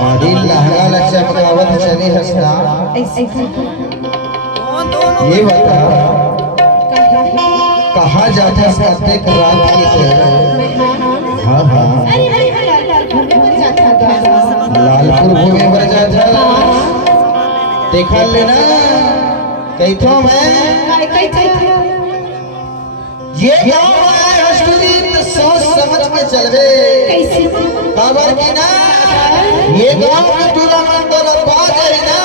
हरी लहंगा लचकावत चली हंसना। ये बता कहाँ जाता प्रत्येक रात की हाँ हाँ लालपुर घूमे पर जाता देखा लेना कैथो मैं ये गाँव सोच समझ के चलवे खबर की ना ये गांव की टूर्नामेंट तो बाज है ना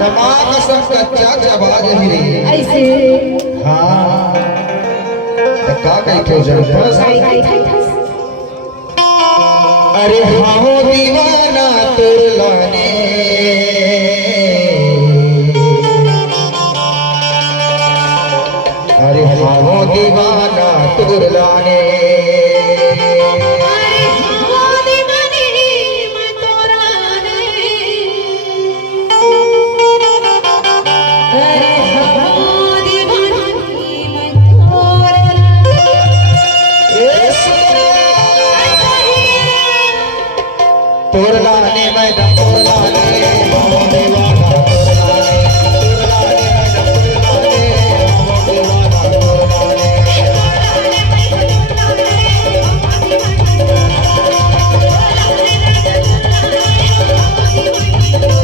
तमाम सब कच्चा जबाज है ऐसे हाँ तो का कहते जरूर अरे हमो दीवाना तुरलाने अरे हमो दीवाना तुरलाने तोरलाने मैडम तोरलाने हमो दीवाना तोरलाने तोरलाने मैडम तोरलाने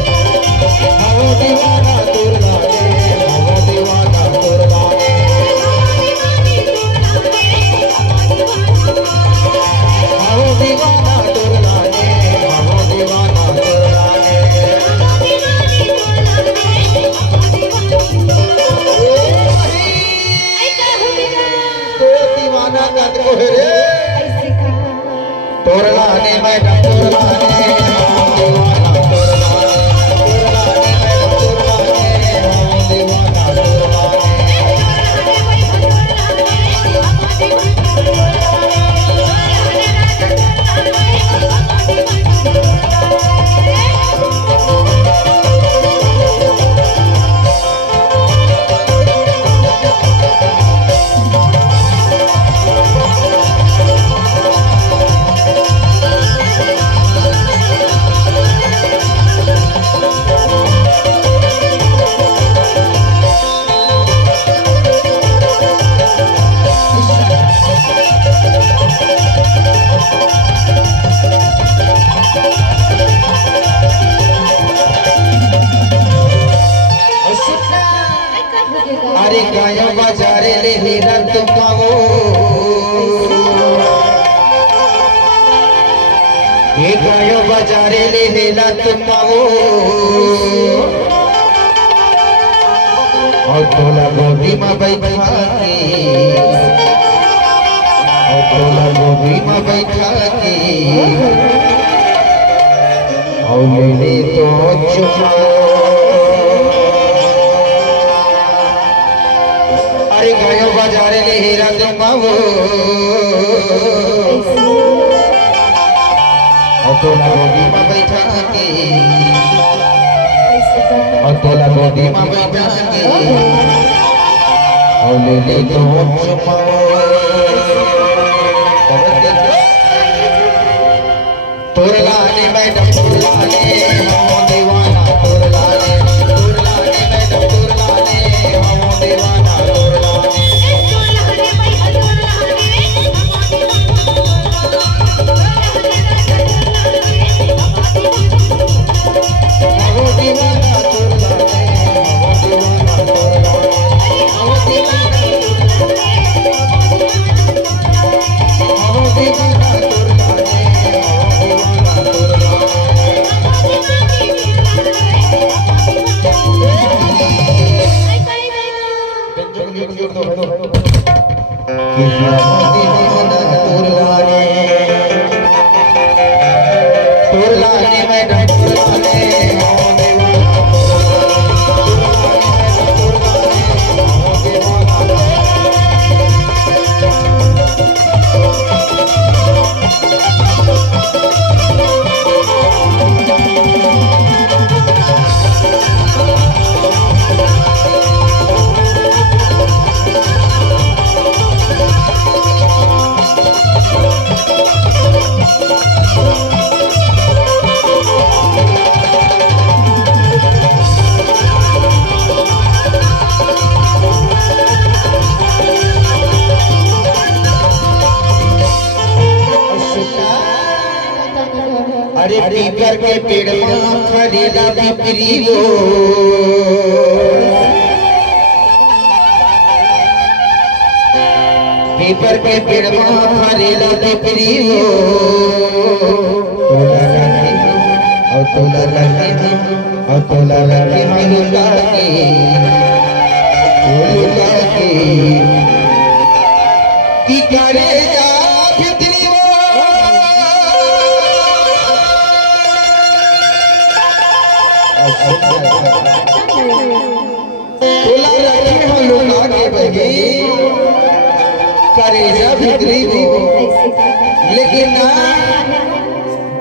हमो दीवाना तोरलाने हमो दीवाना तोरलाने हमो दीवाना तोरलाने हमो दीवाना तोरलाने तोरलाने मैडम तोरलाने अरे गायों बाजारे ले हीरा तुम पाओ ये गायों बाजारे ले हीरा तुम पाओ और तोला गोभी में बैठा के और तोला गोभी में बैठा के और ले तो चुमा गायों बाजारे ले हीरा तुम पाओ और तोला गोदी में बैठा के और तोला गोदी में बैठा के और ले तो तोरलाने मैडम तोरलाने हमो दीवाना तोरलाने तोरलाने मैडम तोरलाने हमो दीवाना तोरलाने मैडम तोरलाने अरे पीपर के पेड़ में फरेला पिपरी वो पीपर के पेड़ में फरेला पिपरी वो तोला रखे हम लुका के की करे जा भितरी वो तोला रखे हम लुका के बही करे जा भितरी वो लेकिन ना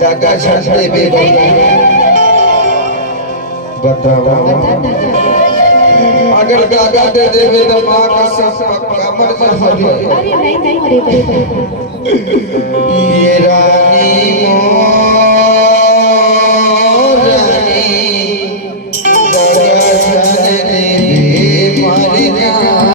दादा छाछड़े बेबी बताओ अगर दादा दे देवे तो माँ का सब पक्का मर जा अरे नहीं